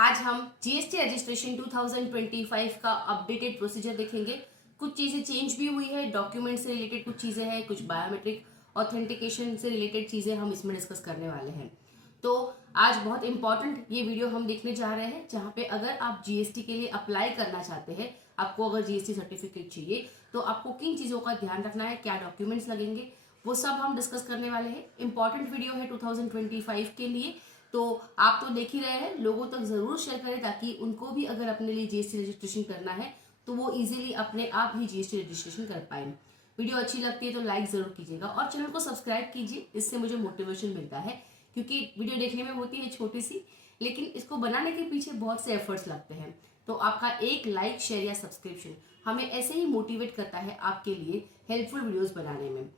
आज हम GST registration 2025 का अपडेटेड प्रोसीजर देखेंगे। कुछ चीजें चेंज भी हुई है, डॉक्यूमेंट से रिलेटेड कुछ चीजें हैं, कुछ बायोमेट्रिक ऑथेंटिकेशन से रिलेटेड चीजें हम इसमें डिस्कस करने वाले हैं। तो आज बहुत इंपॉर्टेंट ये वीडियो हम देखने जा रहे हैं, जहाँ पे अगर आप जीएसटी के लिए अप्लाई करना चाहते हैं, आपको अगर जीएसटी सर्टिफिकेट चाहिए तो आपको किन चीजों का ध्यान रखना है, क्या डॉक्यूमेंट्स लगेंगे, वो सब हम डिस्कस करने वाले हैं। इंपॉर्टेंट वीडियो है 2025 के लिए, तो आप तो देख ही रहे हैं, लोगों तक जरूर शेयर करें ताकि उनको भी अगर अपने लिए जीएसटी रजिस्ट्रेशन करना है तो वो इजीली अपने आप ही जीएसटी रजिस्ट्रेशन कर पाए। वीडियो अच्छी लगती है तो लाइक जरूर कीजिएगा और चैनल को सब्सक्राइब कीजिए, इससे मुझे मोटिवेशन मिलता है। क्योंकि वीडियो देखने में होती है छोटी सी, लेकिन इसको बनाने के पीछे बहुत से एफर्ट्स लगते हैं। तो आपका एक लाइक, शेयर या सब्सक्रिप्शन हमें ऐसे ही मोटिवेट करता है आपके लिए हेल्पफुल वीडियोस बनाने में।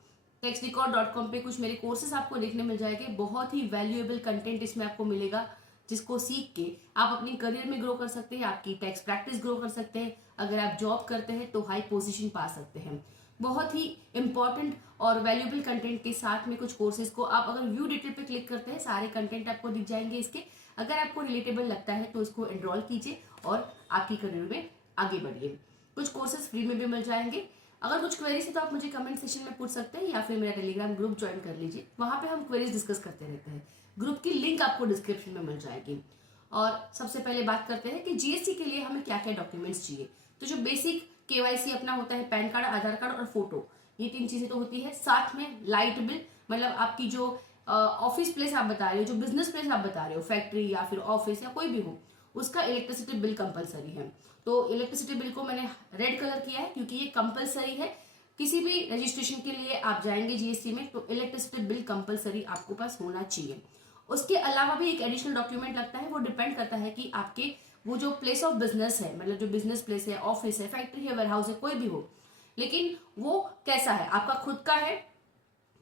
textrecord.com पे कुछ मेरे कोर्सेज आपको देखने मिल जाएंगे। बहुत ही वैल्यूएबल कंटेंट इसमें आपको मिलेगा, जिसको सीख के आप अपनी करियर में ग्रो कर सकते हैं, आपकी टैक्स प्रैक्टिस ग्रो कर सकते हैं। अगर आप जॉब करते हैं तो हाई पोजीशन पा सकते हैं। बहुत ही इंपॉर्टेंट और वैल्यूएबल कंटेंट के साथ में कुछ कोर्सेज को आप अगर व्यू डिटेल पे क्लिक करते हैं, सारे कंटेंट आपको दिख जाएंगे इसके। अगर आपको रिलेटेबल लगता है तो इसको एनरोल कीजिए और आपकी करियर में आगे बढ़िए। कुछ कोर्सेज फ्री में भी मिल जाएंगे। अगर कुछ क्वेरीज है तो आप मुझे कमेंट सेक्शन में पूछ सकते हैं, या फिर मेरा टेलीग्राम ग्रुप ज्वाइन कर लीजिए। वहां पे हम क्वेरीज डिस्कस करते रहते हैं। ग्रुप की लिंक आपको डिस्क्रिप्शन में मिल जाएगी। और सबसे पहले बात करते हैं कि जीएसटी के लिए हमें क्या क्या डॉक्यूमेंट्स चाहिए। तो जो बेसिक केवाईसी अपना होता है, पैन कार्ड, आधार कार्ड और फोटो, ये 3 चीजें तो होती है। साथ में लाइट बिल, मतलब आपकी जो ऑफिस प्लेस आप बता रहे हो, जो बिजनेस प्लेस आप बता रहे हो, फैक्ट्री या फिर ऑफिस या कोई भी हो, उसका इलेक्ट्रिसिटी बिल कंपलसरी है। तो इलेक्ट्रिसिटी बिल को मैंने रेड कलर किया है क्योंकि ये कंपलसरी है। किसी भी रजिस्ट्रेशन के लिए आप जाएंगे जीएसटी में तो इलेक्ट्रिसिटी बिल कंपलसरी आपको पास होना चाहिए। उसके अलावा भी एक एडिशनल डॉक्यूमेंट लगता है, वो डिपेंड करता है कि आपके वो जो प्लेस ऑफ बिजनेस है, मतलब जो बिजनेस प्लेस है, ऑफिस है, फैक्ट्री है, वेयरहाउस है, कोई भी हो, लेकिन वो कैसा है, आपका खुद का है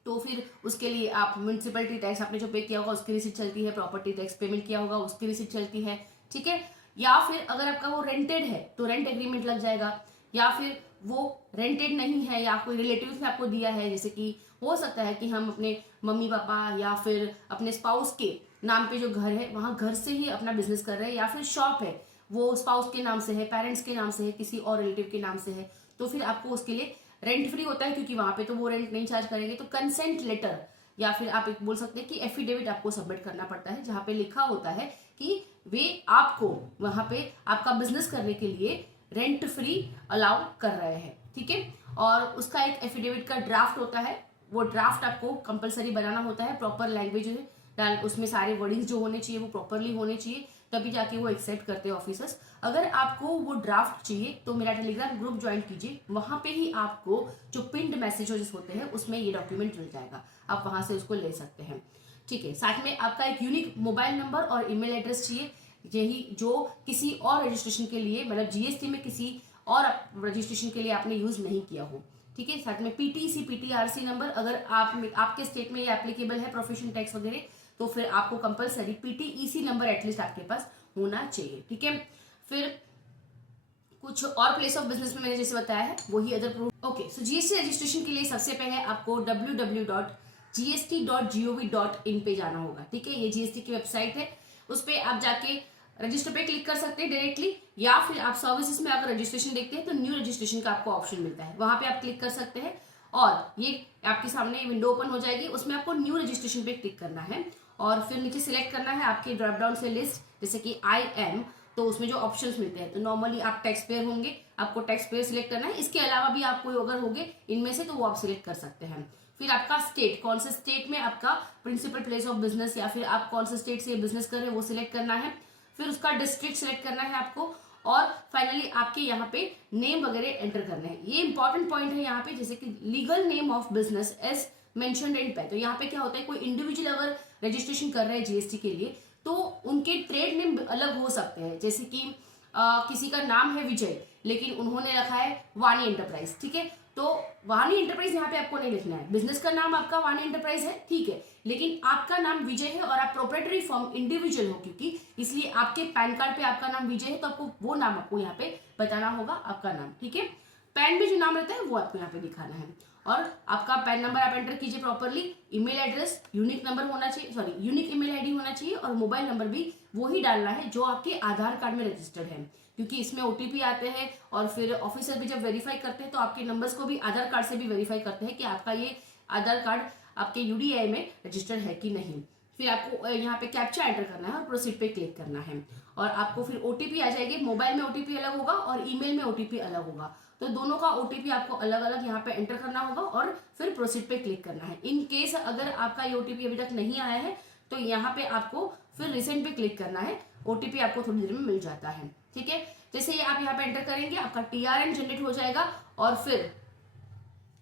तो फिर उसके लिए आप म्यूनसिपलिटी टैक्स आपने जो पे किया होगा उसकी रिसिप्ट चलती है, प्रॉपर्टी टैक्स पेमेंट किया होगा उसकी रिसिप्ट चलती है, ठीक है। या फिर अगर आपका वो रेंटेड है तो रेंट एग्रीमेंट लग जाएगा, या फिर वो रेंटेड नहीं है या कोई रिलेटिव्स ने आपको दिया है, जैसे कि हो सकता है कि हम अपने मम्मी पापा या फिर अपने स्पाउस के नाम पे जो घर है वहां घर से ही अपना बिजनेस कर रहे हैं, या फिर शॉप है वो स्पाउस के नाम से है, पेरेंट्स के नाम से है, किसी और रिलेटिव के नाम से है, तो फिर आपको उसके लिए रेंट फ्री होता है क्योंकि वहां पे तो वो रेंट नहीं चार्ज करेंगे। तो कंसेंट लेटर या फिर आप एक बोल सकते हैं कि एफिडेविट आपको सबमिट करना पड़ता है, जहां पे लिखा होता है कि वे आपको वहां पे आपका बिजनेस करने के लिए रेंट फ्री अलाउ कर रहे हैं, ठीक है। और उसका एक एफिडेविट का ड्राफ्ट होता है, वो ड्राफ्ट आपको कंपलसरी बनाना होता है। प्रॉपर लैंग्वेज डाल, उसमें सारे वर्डिंग्स जो होने चाहिए वो प्रॉपरली होने चाहिए, तभी जाके वो एक्सेप्ट करते हैं ऑफिसर्स। अगर आपको वो ड्राफ्ट चाहिए तो मेरा टेलीग्राम ग्रुप ज्वाइन कीजिए, वहां पे ही आपको जो पिंड मैसेजेस होते हैं उसमें ये डॉक्यूमेंट मिल जाएगा, आप वहां से उसको ले सकते हैं, ठीक है। साथ में आपका एक यूनिक मोबाइल नंबर और ईमेल एड्रेस चाहिए, यही जो किसी और रजिस्ट्रेशन के लिए, मतलब जीएसटी में किसी और रजिस्ट्रेशन के लिए आपने यूज नहीं किया हो, ठीक है। साथ में पीटीसी पीटीआरसी नंबर, अगर आपके स्टेट में ये एप्लीकेबल है प्रोफेशन टैक्स वगैरह, तो फिर आपको कंपलसरी पीटीईसी नंबर एटलीस्ट आपके पास होना चाहिए, ठीक है। फिर कुछ और प्लेस ऑफ बिजनेस में मैंने जैसे बताया है वही other proof. Okay, so GST registration के लिए सबसे पहले आपको www.gst.gov.in पे जाना होगा, ठीक है। ये जीएसटी की वेबसाइट है, उस पर आप जाके रजिस्टर पे क्लिक कर सकते हैं डायरेक्टली, या फिर आप सर्विसेज में अगर रजिस्ट्रेशन देखते हैं तो न्यू रजिस्ट्रेशन का आपको ऑप्शन मिलता है, वहां पे आप क्लिक कर सकते हैं और ये आपके सामने विंडो ओपन हो जाएगी। उसमें आपको न्यू रजिस्ट्रेशन पे क्लिक करना है और फिर नीचे सिलेक्ट करना है आपके ड्रॉप डाउन से लिस्ट, जैसे कि आई एम, तो उसमें जो ऑप्शंस मिलते हैं, तो नॉर्मली आप टैक्स पेयर होंगे, आपको टैक्स पेयर सिलेक्ट करना है। इसके अलावा भी आप कोई अगर होंगे इनमें से तो वो आप सिलेक्ट कर सकते हैं। फिर आपका स्टेट, कौन से स्टेट में आपका प्रिंसिपल प्लेस ऑफ बिजनेस या फिर आप कौन से स्टेट से बिजनेस कर रहे हैं वो सिलेक्ट करना है। फिर उसका डिस्ट्रिक्ट सिलेक्ट करना है आपको, और फाइनली आपके यहाँ पे नेम वगैरह एंटर करना है। ये इंपॉर्टेंट पॉइंट है यहाँ पे, जैसे कि legal name of business as mentioned in पे। तो यहाँ पे क्या होता है, कोई इंडिविजुअल अगर रजिस्ट्रेशन कर रहे हैं जीएसटी के लिए तो उनके ट्रेड नेम अलग हो सकते हैं, जैसे कि किसी का नाम है विजय लेकिन उन्होंने रखा है वाणी एंटरप्राइज, ठीक है। तो वाणी एंटरप्राइज यहाँ पे आपको नहीं लिखना है, बिजनेस का नाम आपका वाणी एंटरप्राइज है, ठीक है, लेकिन आपका नाम विजय है और आप प्रोप्राइटरी फॉर्म इंडिविजुअल हो, क्योंकि इसलिए आपके पैन कार्ड पे आपका नाम विजय है, तो आपको वो नाम आपको यहाँ पे बताना होगा, आपका नाम, ठीक है। पैन में जो नाम रहता है वो आपको यहाँ पे दिखाना है, और आपका पैन नंबर आप एंटर कीजिए properly, email address unique number होना चाहिए, सॉरी यूनिक ईमेल आईडी होना चाहिए, और मोबाइल नंबर भी वो ही डालना है जो आपके आधार कार्ड में रजिस्टर्ड है, क्योंकि इसमें OTP आते हैं और फिर ऑफिसर भी जब वेरीफाई करते हैं तो आपके नंबर्स को भी आधार कार्ड से भी वेरीफाई करते हैं कि आपका ये आधार कार्ड आपके UDI में रजिस्टर्ड है कि नहीं। फिर आपको यहाँ पे कैप्चा एंटर करना है और प्रोसीड पे क्लिक करना है, और आपको फिर OTP आ जाएगी। मोबाइल में OTP अलग होगा और ईमेल में OTP अलग होगा, तो दोनों का OTP आपको अलग अलग यहाँ पे एंटर करना होगा और फिर प्रोसीड पे क्लिक करना है। इन केस अगर आपका ये OTP अभी तक नहीं आया है तो यहाँ पे आपको फिर रिसेंट पे क्लिक करना है, OTP आपको थोड़ी देर में मिल जाता है। ठीक है, जैसे ये आप यहाँ पे एंटर करेंगे आपका TRN जनरेट हो जाएगा, और फिर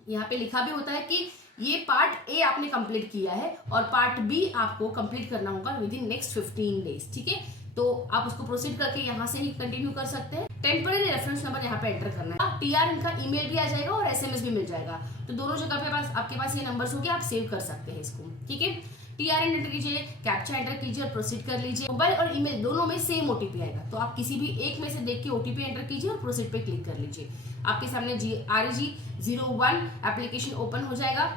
यहाँ पे लिखा भी होता है कि ये पार्ट A आपने कंप्लीट किया है और पार्ट B आपको कंप्लीट करना होगा विद इन नेक्स्ट 15 डेज। ठीक है, तो आप उसको प्रोसीड करके यहाँ से ही कंटिन्यू कर सकते हैं। टेम्पररी रेफरेंस नंबर यहाँ पे एंटर करना है। TRN का ईमेल भी आ जाएगा और SMS भी मिल जाएगा, तो दोनों जगह पे आपके पास ये नंबर्स होंगे, आप सेव कर सकते हैं इसको। ठीक है, TRN एंटर कीजिए, कैप्चा एंटर कीजिए और प्रोसीड कर लीजिए। मोबाइल और ईमेल दोनों में सेम OTP आएगा, तो आप किसी भी एक में से देख के OTP एंटर कीजिए और प्रोसीड पे क्लिक कर लीजिए। आपके सामने REG01 एप्लीकेशन ओपन हो जाएगा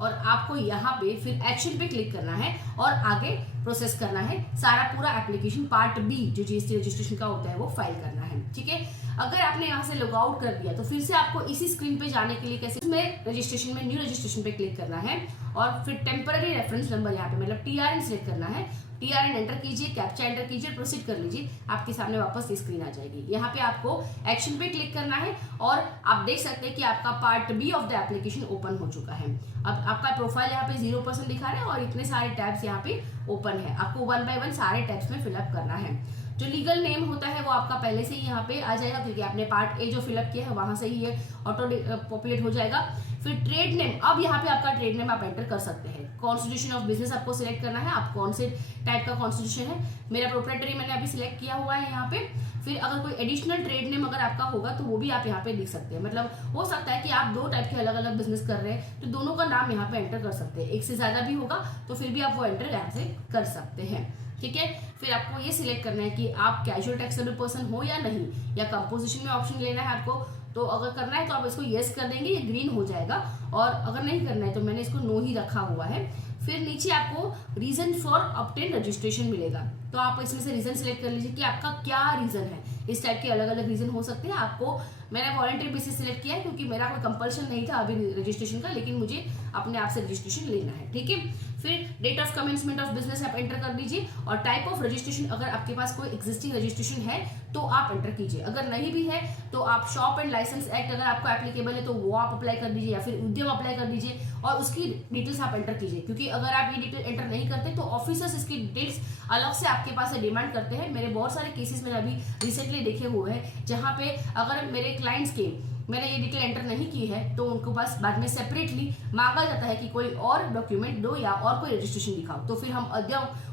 और आपको यहाँ पे फिर एक्शन पे क्लिक करना है और आगे प्रोसेस करना है। सारा पूरा एप्लीकेशन पार्ट B जो GST रजिस्ट्रेशन का होता है वो फाइल करना है। ठीक है, अगर आपने यहाँ से लॉग आउट कर दिया तो फिर से आपको इसी स्क्रीन पे जाने के लिए कैसे इसमें रजिस्ट्रेशन में न्यू रजिस्ट्रेशन पे क्लिक करना है और फिर टेम्पररी रेफरेंस नंबर यहाँ पे मतलब TRN सिलेक्ट करना है। TRN एंटर कीजिए, कैप्चा एंटर कीजिए, प्रोसीड कर लीजिए। आपके सामने वापस ये स्क्रीन आ जाएगी। यहाँ पे आपको एक्शन पे क्लिक करना है और आप देख सकते हैं कि आपका part B of the application open हो चुका है। अब आपका प्रोफाइल यहाँ पे 0% दिखा रहा है और इतने सारे टैब्स यहाँ पे ओपन है। आपको 1 by 1 सारे टैब्स में फिलअप करना है। जो लीगल नेम होता है वो आपका पहले से ही यहाँ पे आ जाएगा, क्योंकि आपने पार्ट A जो फिलअप किया है वहां से ही ये ऑटो पॉपुलेट हो जाएगा। फिर ट्रेड नेम, अब यहाँ पे आपका ट्रेड नेम आप एंटर कर सकते हैं। कॉन्स्टिट्यूशन ऑफ बिजनेस आपको सिलेक्ट करना है, आप कौन से टाइप का कॉन्स्टिट्यूशन है। मेरा प्रोप्राइटरी मैंने अभी सिलेक्ट किया हुआ है यहाँ पे। फिर अगर कोई एडिशनल ट्रेड नेम अगर आपका होगा तो वो भी आप यहाँ पे लिख सकते हैं। मतलब हो सकता है कि आप 2 टाइप के अलग अलग बिजनेस कर रहे हैं तो दोनों का नाम यहाँ पे एंटर कर सकते हैं। एक से ज्यादा भी होगा तो फिर भी आप वो एंटर यहाँ से कर सकते हैं। ठीक है, फिर आपको ये सिलेक्ट करना है कि आप कैजुअल टैक्सेबल पर्सन हो या नहीं, या कंपोजिशन में ऑप्शन लेना है आपको। तो अगर करना है तो आप इसको यस कर देंगे, ये ग्रीन हो जाएगा, और अगर नहीं करना है तो मैंने इसको नो ही रखा हुआ है। फिर नीचे आपको रीजन फॉर ऑब्टेन रजिस्ट्रेशन मिलेगा, तो आप इसमें से रीजन सिलेक्ट कर लीजिए कि आपका क्या रीजन है। इस टाइप के अलग अलग रीजन हो सकते हैं। आपको मैंने वॉलंटरी बेसिस सिलेक्ट किया है क्योंकि मेरा कोई कंपल्शन नहीं था अभी रजिस्ट्रेशन का, लेकिन मुझे अपने आप से रजिस्ट्रेशन लेना है। ठीक है, फिर date of commencement of business आप एंटर कर दीजिए और टाइप ऑफ रजिस्ट्रेशन, अगर आपके पास कोई एग्जिस्टिंग रजिस्ट्रेशन है तो आप एंटर कीजिए। अगर नहीं भी है तो आप शॉप एंड लाइसेंस एक्ट अगर आपको एप्लीकेबल है तो वो आप अप्लाई कर दीजिए, या फिर उद्यम अप्लाई कर दीजिए और उसकी डिटेल्स आप एंटर कीजिए। क्योंकि अगर आप ये डिटेल एंटर नहीं करते तो ऑफिसर्स इसकी डिटेल्स अलग से आपके पास से डिमांड करते हैं। मेरे बहुत सारे केसेस मैंने अभी रिसेंटली देखे हुए हैं जहाँ पे अगर मेरे क्लाइंट्स के मैंने ये डिटेल एंटर नहीं की है तो उनको पास बाद में सेपरेटली मांगा जाता है कि कोई और डॉक्यूमेंट दो या और कोई रजिस्ट्रेशन दिखाओ, तो फिर हम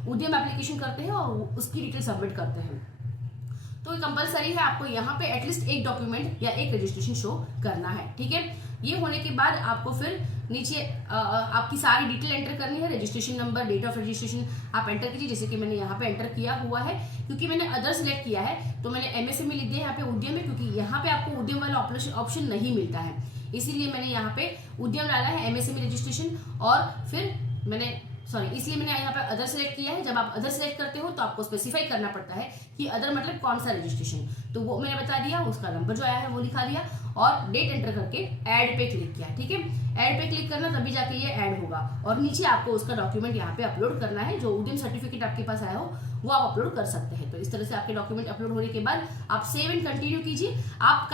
उद्यम एप्लीकेशन करते हैं और उसकी डिटेल सबमिट करते हैं। तो ये कंपलसरी है, आपको यहाँ पे एटलीस्ट एक डॉक्यूमेंट या एक रजिस्ट्रेशन शो करना है। ठीक है, ये होने के बाद आपको फिर नीचे आपकी सारी डिटेल एंटर करनी है। Registration number, date of registration आप एंटर कीजिए, जैसे कि मैंने यहाँ पे एंटर किया हुआ है। क्योंकि मैंने अदर सिलेक्ट किया है तो मैंने MSME लिख दिया यहाँ पे उद्यम में, क्योंकि यहाँ पे आपको उद्यम वाला ऑप्शन नहीं मिलता है, इसीलिए मैंने यहाँ पे उद्यम डाला है MSME रजिस्ट्रेशन। और फिर इसलिए मैंने यहाँ पे अदर सेलेक्ट किया है। जब आप अदर सेलेक्ट करते हो तो आपको स्पेसिफाई करना पड़ता है कि अदर मतलब कौन सा रजिस्ट्रेशन, तो वो मैंने बता दिया, उसका नंबर जो आया है वो लिखा दिया और डेट एंटर करके ऐड पे क्लिक किया। ठीक है, ऐड पे क्लिक करना तभी जाके ये ऐड होगा और नीचे आपको उसका डॉक्यूमेंट यहाँ पे अपलोड करना है। जो उद्यम सर्टिफिकेट आपके पास आया हो वो आप अपलोड कर सकते हैं। तो इस तरह से आपके डॉक्यूमेंट अपलोड होने के बाद आप सेव एंड कंटिन्यू कीजिए। आप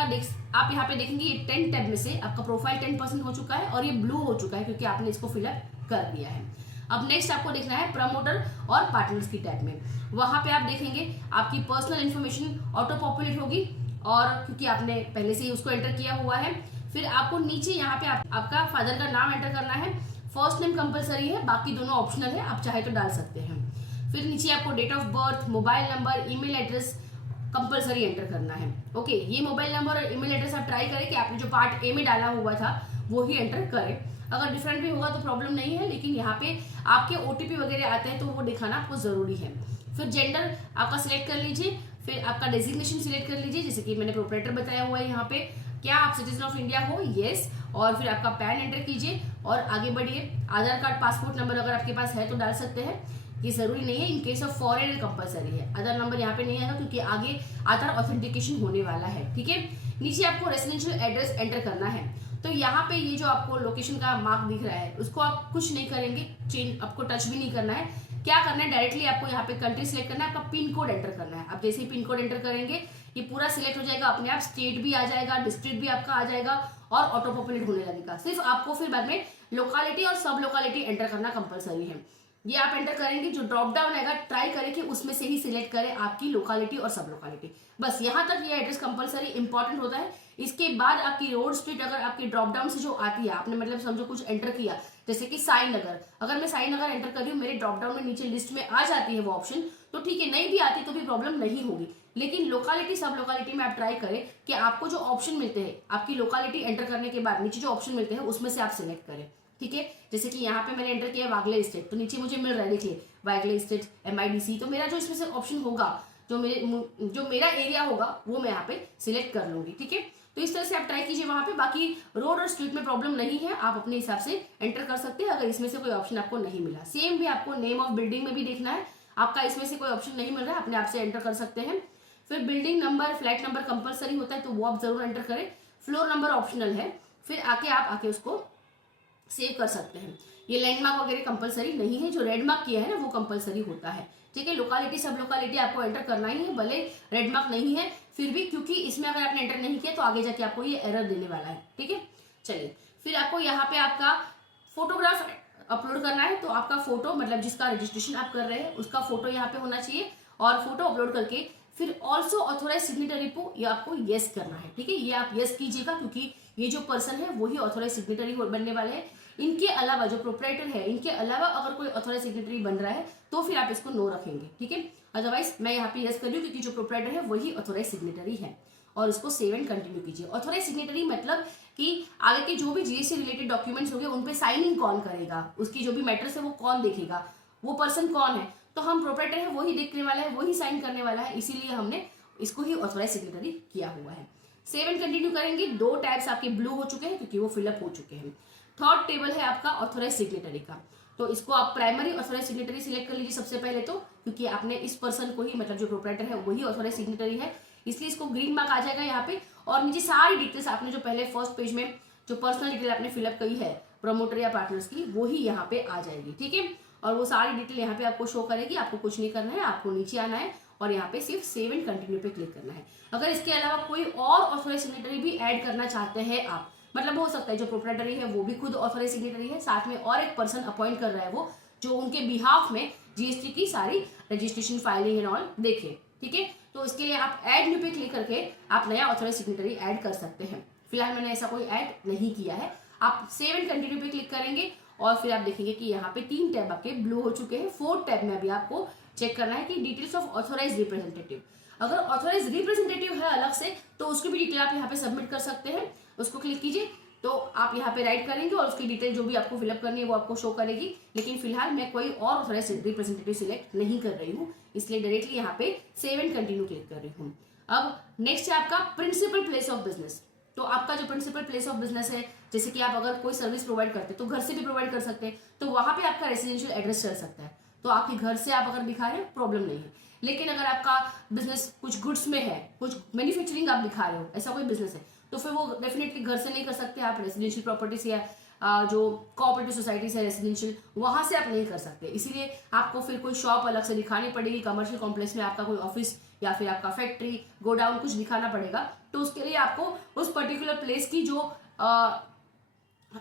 यहाँ पे देखेंगे ये 10 टैब में से आपका प्रोफाइल 10% हो चुका है और ये ब्लू हो चुका है क्योंकि आपने इसको फिलअप कर दिया है। अब नेक्स्ट आपको देखना है प्रमोटर और पार्टनर्स की टैब में। वहां पे आप देखेंगे आपकी पर्सनल इन्फॉर्मेशन ऑटो पॉपुलेट होगी, और क्योंकि आपने पहले से ही उसको एंटर किया हुआ है। फिर आपको नीचे यहाँ पे आपका फादर का नाम एंटर करना है। फर्स्ट नेम कंपलसरी है, बाकी दोनों ऑप्शनल है, आप चाहे तो डाल सकते हैं। फिर नीचे आपको date of birth, mobile number, email address compulsory enter करना है। ओके, ये मोबाइल नंबर और ईमेल एड्रेस आप ट्राई करें कि आपने जो पार्ट ए में डाला हुआ था वो ही एंटर करें। अगर डिफरेंट भी होगा तो प्रॉब्लम नहीं है, लेकिन यहाँ पे आपके OTP वगैरह आते हैं तो वो दिखाना आपको जरूरी है। फिर जेंडर आपका सिलेक्ट कर लीजिए, फिर आपका डेजिग्नेशन सिलेक्ट कर लीजिए, जैसे कि मैंने प्रोप्राइटर बताया हुआ है यहाँ पे। क्या आप सिटीजन ऑफ इंडिया हो? यस। और फिर आपका पैन एंटर कीजिए और आगे बढ़िए। आधार कार्ड, पासपोर्ट नंबर अगर आपके पास है तो डाल सकते हैं। ये जरूरी नहीं है, in case of foreign compulsory है। आधार नंबर यहाँ पे नहीं आएगा क्योंकि आगे आधार ऑथेंटिकेशन होने वाला है, ठीक है। नीचे आपको रेसिडेंशियल एड्रेस एंटर करना है। तो यहाँ पे ये जो आपको लोकेशन का मार्क दिख रहा है उसको आप कुछ नहीं करेंगे, चेंज आपको टच भी नहीं करना है। क्या करना है, डायरेक्टली आपको यहाँ पे कंट्री सिलेक्ट करना है, आपका पिन कोड एंटर करना है। आप जैसे ही पिन कोड एंटर करेंगे ये पूरा सिलेक्ट हो जाएगा अपने आप, स्टेट भी आ जाएगा, डिस्ट्रिक्ट भी आपका आ जाएगा और ऑटो पॉपुलेट होने लगेगा। सिर्फ आपको फिर बाद में लोकालिटी और सब लोकालिटी एंटर करना कंपलसरी है। ये आप एंटर करेंगे, जो ड्रॉप डाउन आएगा ट्राई करें कि उसमें से ही सिलेक्ट करें आपकी लोकालिटी और सब लोकालिटी। बस यहाँ तक ये एड्रेस कंपलसरी इंपॉर्टेंट होता है। इसके बाद आपकी रोड स्ट्रीट अगर आपकी ड्रॉप डाउन से जो आती है, आपने मतलब समझो कुछ एंटर किया जैसे कि साई नगर, अगर मैं साई नगर एंटर कर रही हूँ मेरे ड्रॉप डाउन में नीचे लिस्ट में आ जाती है वो ऑप्शन, तो ठीक है, नहीं भी आती तो भी प्रॉब्लम नहीं होगी। लेकिन लोकालिटी सब लोकालिटी में आप ट्राई करें कि आपको जो ऑप्शन मिलते हैं आपकी लोकालिटी एंटर करने के बाद नीचे जो ऑप्शन मिलते हैं उसमें से आप सिलेक्ट करें, ठीक है। जैसे कि यहाँ पे मैंने एंटर किया वागले स्टेट, तो नीचे मुझे मिल रहा है देखिए वागले स्टेट MIDC, तो मेरा जो इसमें से ऑप्शन होगा जो मेरा एरिया होगा वो मैं यहाँ पे सिलेक्ट कर लूंगी, ठीक है। तो इस तरह से आप ट्राई कीजिए वहां पे। बाकी रोड और स्ट्रीट में प्रॉब्लम नहीं है, आप अपने हिसाब से एंटर कर सकते हैं अगर इसमें से कोई ऑप्शन आपको नहीं मिला। सेम भी आपको नेम ऑफ बिल्डिंग में भी देखना है, आपका इसमें से कोई ऑप्शन नहीं मिल रहा है अपने आप से एंटर कर सकते हैं। फिर building number, flat number compulsory होता है तो वो आप जरूर एंटर करें, फ्लोर नंबर ऑप्शनल है। फिर आके उसको सेव कर सकते हैं। ये लैंडमार्क वगैरह कंपलसरी नहीं है, जो रेड मार्क किया है ना वो कंपलसरी होता है, ठीक है। लोकालिटी सब लोकालिटी आपको एंटर करना ही है, भले रेड मार्क नहीं है फिर भी, क्योंकि इसमें अगर आपने एंटर नहीं किया तो आगे जाके आपको ये एरर देने वाला है, ठीक है। चलिए फिर आपको यहाँ पे आपका फोटोग्राफ अपलोड करना है, तो आपका फोटो मतलब जिसका रजिस्ट्रेशन आप कर रहे हैं उसका फोटो यहाँ पे होना चाहिए, और फोटो अपलोड करके फिर ऑल्सो ऑथोराइज सिग्नेटरी को ये आपको यस करना है, ठीक है। ये आप यस कीजिएगा क्योंकि ये जो पर्सन है वही ऑथोराइज सिग्नेटरी बनने वाले हैं। इनके अलावा जो प्रोप्राइटर है इनके अलावा अगर कोई ऑथोराइज सिग्नेटरी बन रहा है तो फिर आप इसको नो रखेंगे, ठीक है। अदरवाइज मैं यहाँ पे यस कर रही हूँ क्योंकि जो प्रोप्राइटर है वही ऑथोराइज सिग्नेटरी है, और इसको सेव एंड कंटिन्यू कीजिए। ऑथोराइज सिग्नेटरी मतलब कि आगे के जो भी GST रिलेटेड डॉक्यूमेंट्स होंगे उन पे साइनिंग कौन करेगा, उसकी जो भी मैटर्स है वो कौन देखेगा, वो पर्सन कौन है, तो हम प्रोप्राइटर है वही देखने वाला है, वही साइन करने वाला है, इसीलिए हमने इसको ही ऑथोराइज सिग्नेटरी किया हुआ है। सेव एंड कंटिन्यू करेंगे। 2 टैब्स आपके ब्लू हो चुके हैं क्योंकि वो फिलअप हो चुके हैं। थर्ड टेबल है आपका ऑथोराइज सिग्नेटरी का, तो इसको आप प्राइमरी ऑथोराइज सिग्नेटरी सिलेक्ट कर लीजिए सबसे पहले, तो क्योंकि आपने इस पर्सन को ही मतलब जो प्रोप्राइटर है वही ऑथोराइज सिग्नेटरी है, इसलिए इसको ग्रीन मार्क आ जाएगा यहाँ पे। और नीचे सारी डिटेल्स आपने जो पहले फर्स्ट पेज में जो पर्सनल डिटेल आपने फिलअप की है प्रमोटर या पार्टनर्स की, वो ही यहाँ पे आ जाएगी, ठीक है। और वो सारी डिटेल यहाँ पे आपको शो करेगी, आपको कुछ नहीं करना है, आपको नीचे आना है और यहाँ पे सिर्फ सेव एंड कंटिन्यू पे क्लिक करना है। अगर इसके अलावा कोई और ऑथोराइज सिग्नेटरी भी ऐड करना चाहते हैं आप, मतलब हो सकता है जो प्रोप्राइटरी है वो भी खुद ऑथोराइज सिग्नेटरी है, साथ में और एक पर्सन अपॉइंट कर रहा है वो जो उनके बिहाफ में GST की सारी रजिस्ट्रेशन फाइलिंग एंड ऑल देखे, ठीक है। तो इसके लिए आप ऐड न्यू पे क्लिक करके आप नया ऑथोराइज सिग्नेटरी ऐड कर सकते हैं। फिलहाल मैंने ऐसा कोई ऐड नहीं किया है। आप सेव एंड कंटिन्यू पे क्लिक करेंगे और फिर आप देखेंगे कि यहाँ पे 3 टैब आपके ब्लू हो चुके हैं। 4th टैब में अभी आपको चेक करना है कि डिटेल्स ऑफ ऑथोराइज रिप्रेजेंटेटिव, अगर ऑथोराइज रिप्रेजेंटेटिव है अलग से तो उसकी भी डिटेल आप यहाँ पे सबमिट कर सकते हैं। उसको क्लिक कीजिए तो आप यहाँ पे राइट करेंगे और उसकी डिटेल जो भी आपको फिलअप करनी है वो आपको शो करेगी। लेकिन फिलहाल मैं कोई और ऑथोराइज रिप्रेजेंटेटिव सिलेक्ट नहीं कर रही हूँ, इसलिए डायरेक्टली यहाँ पे सेव एंड कंटिन्यू क्लिक कर रही हूँ। अब नेक्स्ट है आपका प्रिंसिपल प्लेस ऑफ बिजनेस। तो आपका जो प्रिंसिपल प्लेस ऑफ बिजनेस है, जैसे कि आप अगर कोई सर्विस प्रोवाइड करते हैं तो घर से भी प्रोवाइड कर सकते हैं, तो वहां पे आपका रेसिडेंशियल एड्रेस चल सकता है। तो आपके घर से आप अगर दिखा रहे हैं प्रॉब्लम नहीं है। लेकिन अगर आपका बिजनेस कुछ गुड्स में है, कुछ मैन्युफैक्चरिंग आप दिखा रहे हो, ऐसा कोई बिजनेस है, तो फिर वो डेफिनेटली घर से नहीं कर सकते आप, रेसिडेंशियल प्रॉपर्टी से या जो कोऑपरेटिव सोसाइटी से रेसिडेंशियल वहां से आप नहीं कर सकते। इसीलिए आपको फिर कोई शॉप अलग से दिखानी पड़ेगी, कमर्शियल कॉम्प्लेक्स में आपका कोई ऑफिस या फिर आपका फैक्ट्री गोडाउन कुछ दिखाना पड़ेगा। तो उसके लिए आपको उस पर्टिकुलर प्लेस की जो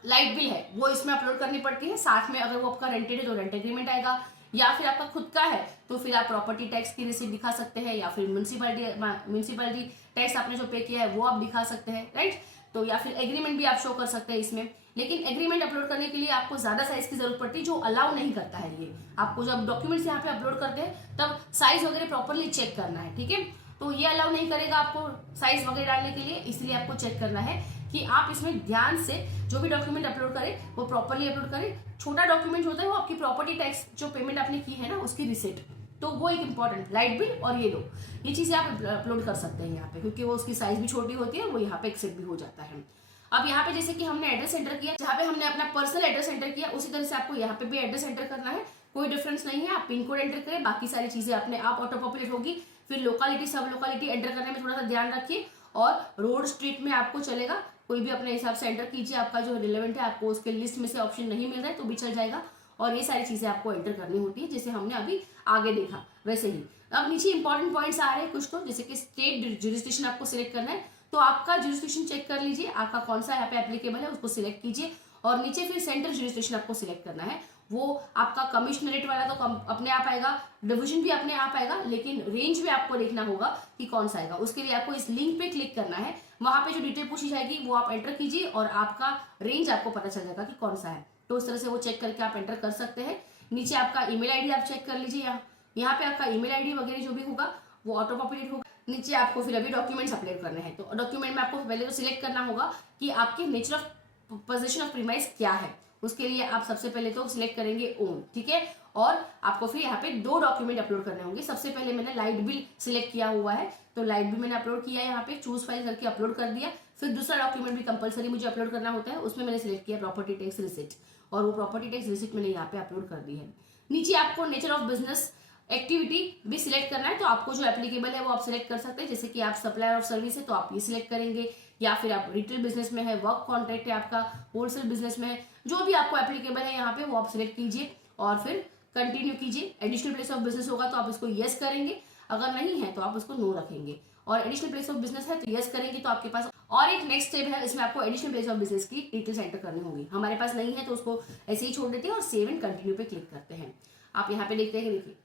लाइट बिल है वो इसमें अपलोड करनी पड़ती है। साथ में अगर वो आपका रेंटेड है तो रेंट एग्रीमेंट आएगा, या फिर आपका खुद का है तो फिर आप प्रॉपर्टी टैक्स की रिसीट दिखा सकते हैं, या फिर म्यूनसिपैलिटी टैक्स आपने जो पे किया है वो आप दिखा सकते हैं, राइट। तो या फिर एग्रीमेंट भी आप शो कर सकते हैं इसमें। लेकिन एग्रीमेंट अपलोड करने के लिए आपको ज्यादा साइज की जरूरत पड़ती है जो अलाउ नहीं करता है ये। आपको जब डॉक्यूमेंट्स यहाँ पे अपलोड करते हैं तब साइज वगैरह प्रॉपरली चेक करना है, ठीक है। तो ये अलाउ नहीं करेगा आपको साइज वगैरह डालने के लिए, इसलिए आपको चेक करना है कि आप इसमें ध्यान से जो भी डॉक्यूमेंट अपलोड करें वो प्रॉपरली अपलोड करें। छोटा डॉक्यूमेंट होता है वो आपकी प्रॉपर्टी टैक्स जो पेमेंट आपने की है ना उसकी रिसिट, तो वो एक इंपॉर्टेंट लाइट बिल और ये चीजें आप अपलोड कर सकते हैं यहाँ पे, क्योंकि वो उसकी साइज भी छोटी होती है, वो यहाँ पे एक्सेप्ट भी हो जाता है। अब यहाँ पे जैसे कि हमने एड्रेस एंटर किया, जहाँ पे हमने अपना पर्सनल एड्रेस एंटर किया, उसी तरह से आपको यहाँ पे भी एड्रेस एंटर करना है। कोई डिफरेंस नहीं है। आप पिन कोड एंटर करें, बाकी सारी चीजें अपने आप ऑटो पॉपुलेट होगी। फिर लोकालिटी सब लोकालिटी एंटर करने में थोड़ा सा ध्यान रखिए, और रोड स्ट्रीट में आपको चलेगा, कोई भी अपने हिसाब से एंटर कीजिए। आपका जो रिलेवेंट है, आपको उसके लिस्ट में से ऑप्शन नहीं मिल रहा है तो भी चल जाएगा। और ये सारी चीजें आपको एंटर करनी होती है, जैसे हमने अभी आगे देखा वैसे ही। अब नीचे इंपॉर्टेंट पॉइंट्स आ रहे हैं कुछ, तो जैसे कि स्टेट जुरिस्डिक्शन आपको सिलेक्ट करना है, तो आपका जुरिस्डिक्शन चेक कर लीजिए, आपका कौन सा यहाँ पे एप्लीकेबल है उसको सिलेक्ट कीजिए। और नीचे फिर सेंट्रल जुरिस्डिक्शन आपको सिलेक्ट करना है, वो आपका कमिश्नरेट वाला तो अपने आप आएगा, डिवीजन भी अपने आप आएगा, लेकिन रेंज में आपको देखना होगा कि कौन सा आएगा। उसके लिए आपको इस लिंक पे क्लिक करना है, वहां पे जो डिटेल पूछी जाएगी वो आप एंटर कीजिए और आपका रेंज आपको पता चल जाएगा कि कौन सा है। तो उस तरह से वो चेक करके आप एंटर कर सकते हैं। नीचे आपका ईमेल आईडी आप चेक कर लीजिए, यहाँ पे आपका ईमेल आईडी वगैरह जो भी होगा वो ऑटो पॉपुलेट होगा। नीचे आपको फिर अभी डॉक्यूमेंट्स अपलोड करने हैं, तो डॉक्यूमेंट में आपको पहले तो सिलेक्ट करना होगा कि आपके nature of position of premise क्या है। उसके लिए आप सबसे पहले तो सिलेक्ट करेंगे ओन, ठीक है। और आपको फिर यहाँ पे 2 डॉक्यूमेंट अपलोड करने होंगे। सबसे पहले मैंने लाइट बिल सिलेक्ट किया हुआ है, तो लाइट बिल मैंने अपलोड किया, यहाँ पे चूज फाइल करके अपलोड कर दिया। फिर दूसरा डॉक्यूमेंट भी कंपलसरी मुझे अपलोड करना होता है, उसमें मैंने सिलेक्ट किया प्रॉपर्टी टैक्स रिसिप्ट, और वो प्रॉपर्टी टैक्स रिसिप्ट मैंने यहाँ पे अपलोड कर दी है। नीचे आपको नेचर ऑफ बिजनेस एक्टिविटी भी सिलेक्ट करना है, तो आपको जो एप्लीकेबल है वो आप सिलेक्ट कर सकते हैं। जैसे कि आप सप्लायर ऑफ सर्विस है तो आप ये सिलेक्ट करेंगे, या फिर आप रिटेल बिजनेस में है, वर्क कॉन्ट्रैक्ट है आपका, होलसेल बिजनेस में है, जो भी आपको एप्लीकेबल है यहाँ पे वो आप सिलेक्ट कीजिए और फिर कंटिन्यू कीजिए। एडिशनल प्लेस ऑफ बिजनेस होगा तो आप इसको यस करेंगे, अगर नहीं है तो आप उसको नो रखेंगे। और एडिशनल प्लेस ऑफ बिजनेस है तो यस करेंगे तो आपके पास और एक नेक्स्ट स्टेप है, इसमें आपको एडिशनल प्लेस ऑफ बिजनेस की डिटेल्स एंटर करनी होगी। हमारे पास नहीं है तो उसको ऐसे ही छोड़ देते हैं और सेव एंड कंटिन्यू पे क्लिक करते हैं। आप यहाँ पे देखते हैं, देखिए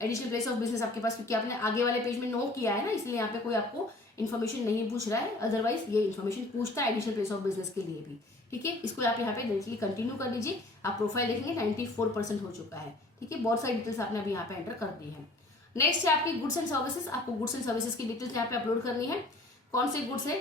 एडिशनल प्लेस ऑफ बिजनेस आपके पास, क्योंकि आपने आगे वाले पेज में नो किया है ना, इसलिए यहाँ पे कोई आपको इन्फॉर्मेशन नहीं पूछ रहा है, अदरवाइज ये इन्फॉर्मेशन पूछता है एडिशनल प्लेस ऑफ बिजनेस के लिए भी, ठीक है। इसको आप यहाँ पे डायरेक्टली कंटिन्यू कर लीजिए। आप प्रोफाइल देखेंगे 94% हो चुका है, ठीक है। बहुत सारी डिटेल्स आपने अभी यहाँ पे एंटर कर दी है। नेक्स्ट है आपकी गुड्स एंड सर्विसेज, आपको गुड्स एंड सर्विसेज की डिटेल्स यहाँ पे अपलोड करनी है, कौन से गुड्स है।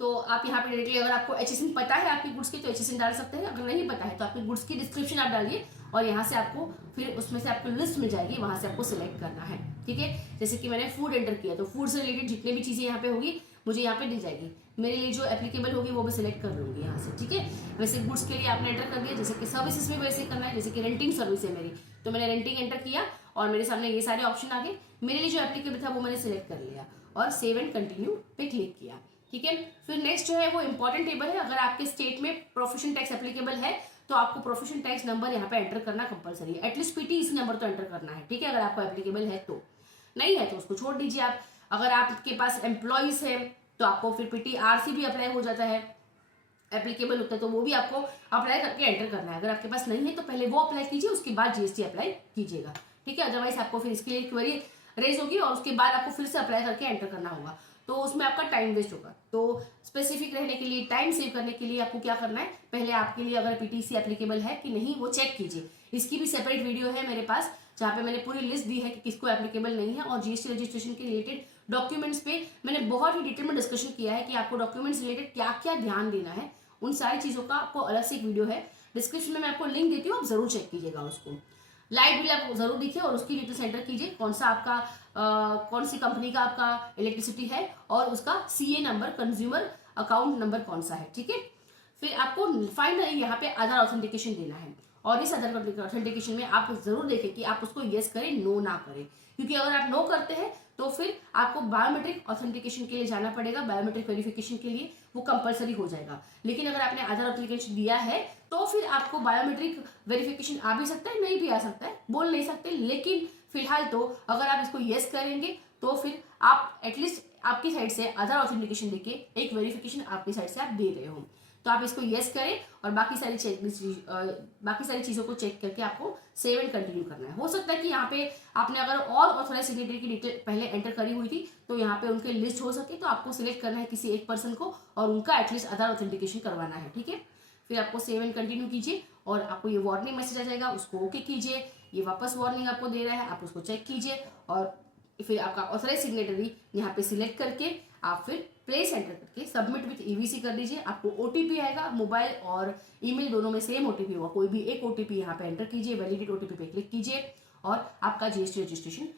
तो आप यहाँ पे डायरेक्टली, अगर आपको HSN पता है आपकी गुड्स की तो HSN डाल सकते हैं, अगर नहीं पता है तो आपकी गुड्स की डिस्क्रिप्शन आप डालिए, और यहाँ से आपको फिर उसमें से आपको लिस्ट मिल जाएगी, वहां से आपको सिलेक्ट करना है, ठीक है। जैसे कि मैंने फूड एंटर किया, तो फूड से रिलेटेड जितने भी चीजें यहाँ पे होगी मुझे यहाँ पे दी जाएगी, मेरे लिए जो एप्लीकेबल होगी वो मैं सिलेक्ट कर लूंगी यहाँ से, ठीक है। वैसे गुड्स के लिए आपने एंटर कर दिया, जैसे कि सर्विसेज में वैसे करना है, जैसे कि रेंटिंग सर्विस है मेरी, तो मैंने रेंटिंग एंटर किया और मेरे सामने ये सारे ऑप्शन आ गए। मेरे लिए जो एप्लीकेबल था वो मैंने सिलेक्ट कर लिया और सेव एंड कंटिन्यू पे क्लिक किया, ठीक है। फिर नेक्स्ट जो है वो इंपॉर्टेंट टेबल है, अगर आपके स्टेट में प्रोफेशन टैक्स एप्लीकेबल है तो आपको प्रोफेशन टैक्स नंबर यहाँ पे एंटर करना कंपलसरी है, एटलीस्ट PTEC नंबर तो एंटर करना है, ठीक है। अगर आपको एप्लीकेबल है तो, नहीं है तो उसको छोड़ दीजिए आप। अगर आपके पास एम्प्लॉइज है तो आपको फिर PTRC भी अप्लाई हो जाता है, एप्लीकेबल होता है तो वो भी आपको अप्लाई करके एंटर करना है। अगर आपके पास नहीं है तो पहले वो अप्लाई कीजिए, उसके बाद GST अप्लाई कीजिएगा, ठीक है। अदरवाइज आपको फिर इसके लिए क्वेरी रेज होगी और उसके बाद आपको फिर से अप्लाई करके एंटर करना होगा, तो उसमें आपका टाइम वेस्ट होगा। तो स्पेसिफिक रहने के लिए, टाइम सेव करने के लिए आपको क्या करना है, पहले आपके लिए अगर PTC एप्लीकेबल है कि नहीं वो चेक कीजिए। इसकी भी सेपरेट वीडियो है मेरे पास जहाँ पे मैंने पूरी लिस्ट दी है कि किसको एप्लीकेबल नहीं है, और GST रजिस्ट्रेशन के रिलेटेड डॉक्यूमेंट्स पे मैंने बहुत ही डिटेल में डिस्कशन किया है कि आपको डॉक्यूमेंट्स रिलेटेड क्या क्या ध्यान देना है। उन सारी चीज़ों का आपको अलग से एक वीडियो है, डिस्क्रिप्शन में मैं आपको लिंक देती हूँ, आप जरूर चेक कीजिएगा उसको। लाइट बिल आप जरूर देखिए और उसकी डिटेल्स एंटर कीजिए, कौन सा आपका कौन सी कंपनी का आपका इलेक्ट्रिसिटी है और उसका CA number, consumer account number कौन सा है, ठीक है। फिर आपको फाइनली यहाँ पे आधार ऑथेंटिकेशन देना है, और इस आधार ऑथेंटिकेशन में आप जरूर देखें कि आप उसको यस करें, नो ना करें, क्योंकि अगर आप नो करते हैं तो फिर आपको बायोमेट्रिक ऑथेंटिकेशन के लिए जाना पड़ेगा, बायोमेट्रिक वेरिफिकेशन के लिए वो कंपलसरी हो जाएगा। लेकिन अगर आपने आधार ऑथेंटिकेशन दिया है तो फिर आपको बायोमेट्रिक वेरिफिकेशन आ भी सकता है, नहीं भी आ सकता है, बोल नहीं सकते, लेकिन फिलहाल तो अगर आप इसको यस करेंगे तो फिर आप एटलीस्ट आपकी साइड से आधार ऑथेंटिकेशन देके एक वेरिफिकेशन आपकी साइड से आप दे रहे हो, तो आप इसको यस करें और बाकी सारी चीज़ों को चेक करके आपको सेव एंड कंटिन्यू करना है। हो सकता है कि यहाँ पे आपने अगर और ऑथोराइज सिग्नेटरी की डिटेल पहले एंटर करी हुई थी तो यहाँ पे उनके लिस्ट हो सके, तो आपको सिलेक्ट करना है किसी एक पर्सन को और उनका एटलीस्ट आधार ऑथेंटिकेशन करवाना है, ठीक है। फिर आपको सेव एंड कंटिन्यू कीजिए और आपको ये वार्निंग मैसेज आ जाएगा, उसको ओके कीजिए। ये वापस वार्निंग आपको दे रहा है, आप उसको चेक कीजिए और फिर आपका ऑथराइज सिग्नेटरी यहाँ पे सिलेक्ट करके आप फिर प्लेस एंटर करके सबमिट विथ EVC कर दीजिए। आपको OTP आएगा, मोबाइल और ईमेल दोनों में सेम OTP होगा, कोई भी एक OTP यहाँ पे एंटर कीजिए, वैलिडेट OTP पे क्लिक कीजिए और आपका GST रजिस्ट्रेशन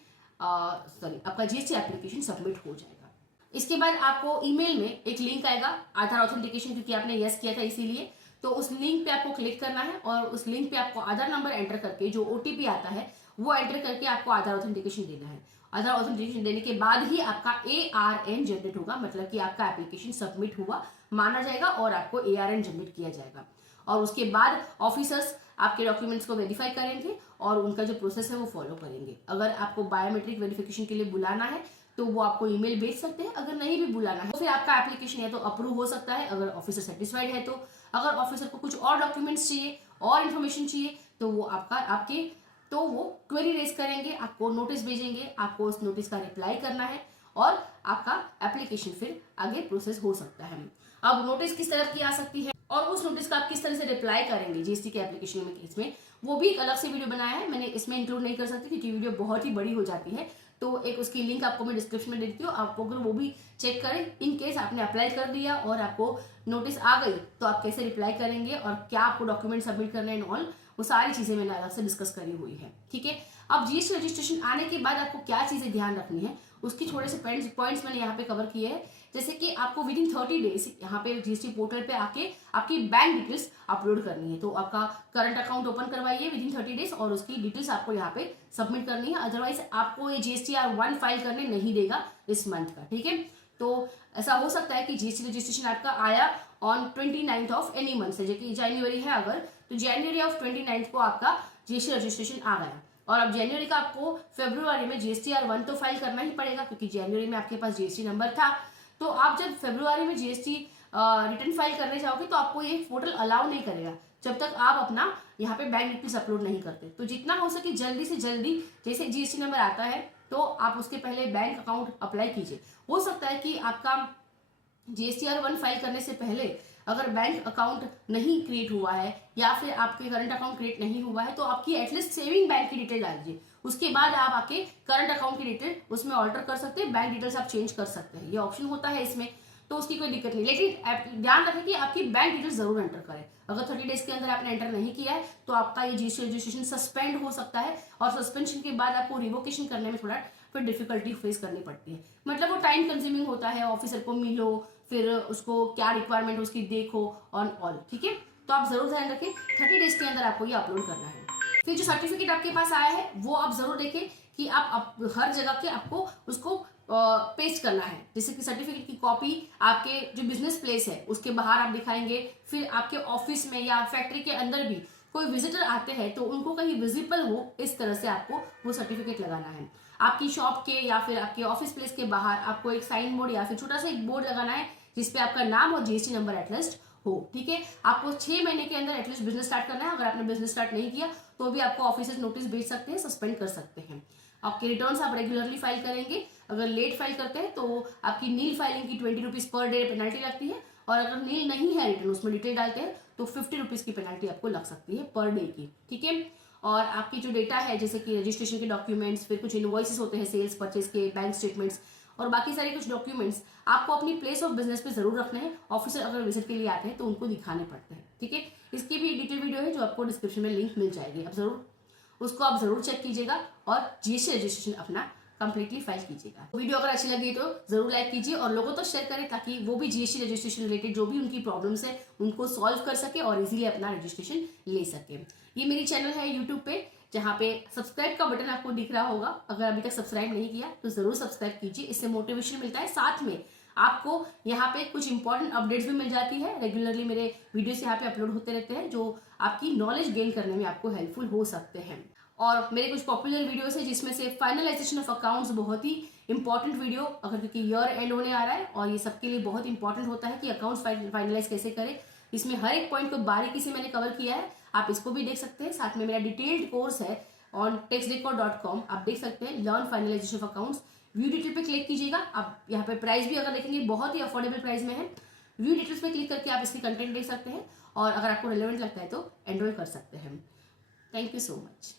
आपका GST एप्लीकेशन सबमिट हो जाएगा। इसके बाद आपको ईमेल में एक लिंक आएगा आधार ऑथेंटिकेशन, क्योंकि आपने यस किया था इसीलिए, तो उस लिंक पे आपको क्लिक करना है और उस लिंक पे आपको आधार नंबर एंटर करके जो OTP आता है वो एंटर करके आपको आधार ऑथेंटिकेशन देना है। आधार ऑथेंटिकेशन देने के बाद ही आपका ARN जनरेट होगा, मतलब कि आपका एप्लीकेशन सबमिट हुआ माना जाएगा और आपको ARN जनरेट किया जाएगा। और उसके बाद ऑफिसर्स आपके डॉक्यूमेंट्स को वेरीफाई करेंगे और उनका जो प्रोसेस है वो फॉलो करेंगे। अगर आपको बायोमेट्रिक वेरिफिकेशन के लिए बुलाना है तो वो आपको ईमेल भेज सकते हैं, अगर नहीं भी बुलाना है तो फिर आपका एप्लीकेशन या तो अप्रूव हो सकता है अगर ऑफिसर सेटिस्फाइड है तो। अगर ऑफिसर को कुछ और डॉक्यूमेंट्स चाहिए और इन्फॉर्मेशन चाहिए तो वो क्वेरी रेज करेंगे, आपको नोटिस भेजेंगे, आपको उस नोटिस का रिप्लाई करना है और आपका एप्लीकेशन फिर आगे प्रोसेस हो सकता है। अब नोटिस किस तरह की आ सकती है और उस नोटिस का आप किस तरह से रिप्लाई करेंगे GST के एप्लीकेशन में केस में, वो भी एक अलग से वीडियो बनाया है, मैंने इसमें इंक्लूड नहीं कर सकती क्योंकि वीडियो बहुत ही बड़ी हो जाती है। तो एक उसकी लिंक आपको मैं डिस्क्रिप्शन में दे देती हूँ, आपको अगर वो भी चेक करें। इन केस आपने अप्लाई कर दिया और आपको नोटिस आ गई तो आप कैसे रिप्लाई करेंगे और क्या आपको डॉक्यूमेंट सबमिट करने एंड ऑल, वो सारी चीजें मैंने अलग से डिस्कस करी हुई है। ठीक है, अब GST रजिस्ट्रेशन आने के बाद आपको क्या चीजें ध्यान रखनी है उसकी थोड़े से पॉइंट्स मैंने यहाँ पे कवर किए हैं। जैसे कि आपको विदिन 30 डेज यहाँ पे GST पोर्टल पे आके आपकी बैंक डिटेल्स अपलोड करनी है। तो आपका करंट अकाउंट ओपन करवाइए विदिन 30 डेज और उसकी डिटेल्स आपको यहाँ पे सबमिट करनी है, अदरवाइज आपको ये GSTR1 फाइल करने नहीं देगा इस मंथ का। ठीक है, तो ऐसा हो सकता है कि GST रजिस्ट्रेशन आपका आया on 29th of any month से, जो कि जनवरी है अगर, तो जनवरी ऑफ 29th को आपका GST रजिस्ट्रेशन आ गया और अब जनवरी का आपको फरवरी में GSTR1 तो फाइल करना ही पड़ेगा क्योंकि जनवरी में आपके पास GST नंबर था। तो आप जब फरवरी में GST रिटर्न फाइल करने जाओगे तो आपको ये पोर्टल अलाउ नहीं करेगा जब तक आप अपना यहाँ पे बैंक डिटेल्स अपलोड नहीं करते। तो जितना हो सके जल्दी से जल्दी जैसे GST नंबर आता है तो आप उसके पहले बैंक अकाउंट अप्लाई कीजिए। हो सकता है कि आपका GSTR1 फाइल करने से पहले अगर बैंक अकाउंट नहीं क्रिएट हुआ है या फिर आपके करंट अकाउंट क्रिएट नहीं हुआ है तो आपकी एटलीस्ट सेविंग बैंक की डिटेल डाल दीजिए, उसके बाद आप आके करंट अकाउंट की डिटेल उसमें ऑल्टर कर सकते हैं, बैंक डिटेल्स आप चेंज कर सकते हैं, ये ऑप्शन होता है इसमें, तो उसकी कोई दिक्कत नहीं। लेकिन ध्यान रखें कि आपकी बैंक डिटेल्स जरूर एंटर करें। अगर 30 डेज के अंदर आपने एंटर नहीं किया है तो आपका ये GST रजिस्ट्रेशन सस्पेंड हो सकता है और सस्पेंशन के बाद आपको रिवोकेशन करने में थोड़ा फिर डिफिकल्टी फेस करनी पड़ती है, मतलब वो टाइम कंज्यूमिंग होता है, ऑफिसर को मिलो फिर उसको क्या रिक्वायरमेंट उसकी देखो ऑन ऑल। ठीक है, तो आप जरूर ध्यान रखें 30 डेज के अंदर आपको ये अपलोड करना है। फिर जो सर्टिफिकेट आपके पास आया है वो आप जरूर देखें कि आप हर जगह के आपको उसको पेस्ट करना है। जैसे कि सर्टिफिकेट की कॉपी आपके जो बिजनेस प्लेस है उसके बाहर आप दिखाएंगे, फिर आपके ऑफिस में या फैक्ट्री के अंदर भी कोई विजिटर आते हैं तो उनको कहीं विजिबल हो इस तरह से आपको वो सर्टिफिकेट लगाना है। आपकी शॉप के या फिर आपके ऑफिस प्लेस के बाहर आपको एक साइन बोर्ड या फिर छोटा सा एक बोर्ड लगाना है जिसपे आपका नाम और GST नंबर एटलीस्ट हो। ठीक है, आपको 6 महीने के अंदर एटलीस्ट बिजनेस स्टार्ट करना है। अगर आपने बिजनेस स्टार्ट नहीं किया तो भी आपको ऑफिसर्स नोटिस भेज सकते हैं, सस्पेंड कर सकते हैं। आपके रिटर्न्स आप रेगुलरली फाइल करेंगे, अगर लेट फाइल करते हैं तो आपकी नील फाइलिंग की 20 रुपीज पर डे पेनल्टी लगती है और अगर नील नहीं है रिटर्न उसमें डिटेल डालते हैं तो 50 रुपीज की पेनल्टी आपको लग सकती है पर डे की। ठीक है, और आपकी जो डेटा है जैसे कि रजिस्ट्रेशन के डॉक्यूमेंट्स, फिर कुछ इनवॉइसेस होते हैं सेल्स परचेज के, बैंक स्टेटमेंट्स और बाकी सारे कुछ डॉक्यूमेंट्स आपको अपनी प्लेस ऑफ बिजनेस पे जरूर रखने हैं। ऑफिसर अगर विजिट के लिए आते हैं तो उनको दिखाने पड़ते हैं। ठीक है, इसकी भी डिटेल वीडियो है जो आपको डिस्क्रिप्शन में लिंक मिल जाएगी, आप जरूर चेक कीजिएगा और GST रजिस्ट्रेशन अपना कंप्लीटली फाइल कीजिएगा। वीडियो अगर अच्छी लगी तो जरूर लाइक कीजिए और लोगों तो शेयर करें ताकि वो भी GST रजिस्ट्रेशन रिलेटेड जो भी उनकी प्रॉब्लम्स है उनको सॉल्व कर सके और इजीली अपना रजिस्ट्रेशन ले सके। ये मेरी चैनल है यूट्यूब पे जहाँ पे सब्सक्राइब का बटन आपको दिख रहा होगा, अगर अभी तक सब्सक्राइब नहीं किया तो जरूर सब्सक्राइब कीजिए, इससे मोटिवेशन मिलता है। साथ में आपको यहाँ पे कुछ इंपॉर्टेंट अपडेट्स भी मिल जाती है, रेगुलरली मेरे वीडियोस यहाँ पे अपलोड होते रहते हैं जो आपकी नॉलेज गेन करने में आपको हेल्पफुल हो सकते हैं। और मेरे कुछ पॉपुलर वीडियोस है जिसमें से फाइनलाइजेशन ऑफ अकाउंट्स बहुत ही इंपॉर्टेंट वीडियो, अगर क्योंकि ईयर एंड होने आ रहा है और ये सबके लिए बहुत इंपॉर्टेंट होता है कि अकाउंट्स फाइनलाइज कैसे करें। इसमें हर एक पॉइंट को बारीकी से मैंने कवर किया है, आप इसको भी देख सकते हैं। साथ में मेरा डिटेल्ड कोर्स है ऑन taxdecor.com, आप देख सकते हैं learn finalisation of accounts. View detail पे क्लिक कीजिएगा, आप यहाँ पे प्राइस भी अगर देखेंगे बहुत ही अफोर्डेबल प्राइस में है। व्यू डिटेल्स पे क्लिक करके आप इसकी कंटेंट देख सकते हैं और अगर आपको रिलेवेंट लगता है तो एनरोल कर सकते हैं। Thank you so much.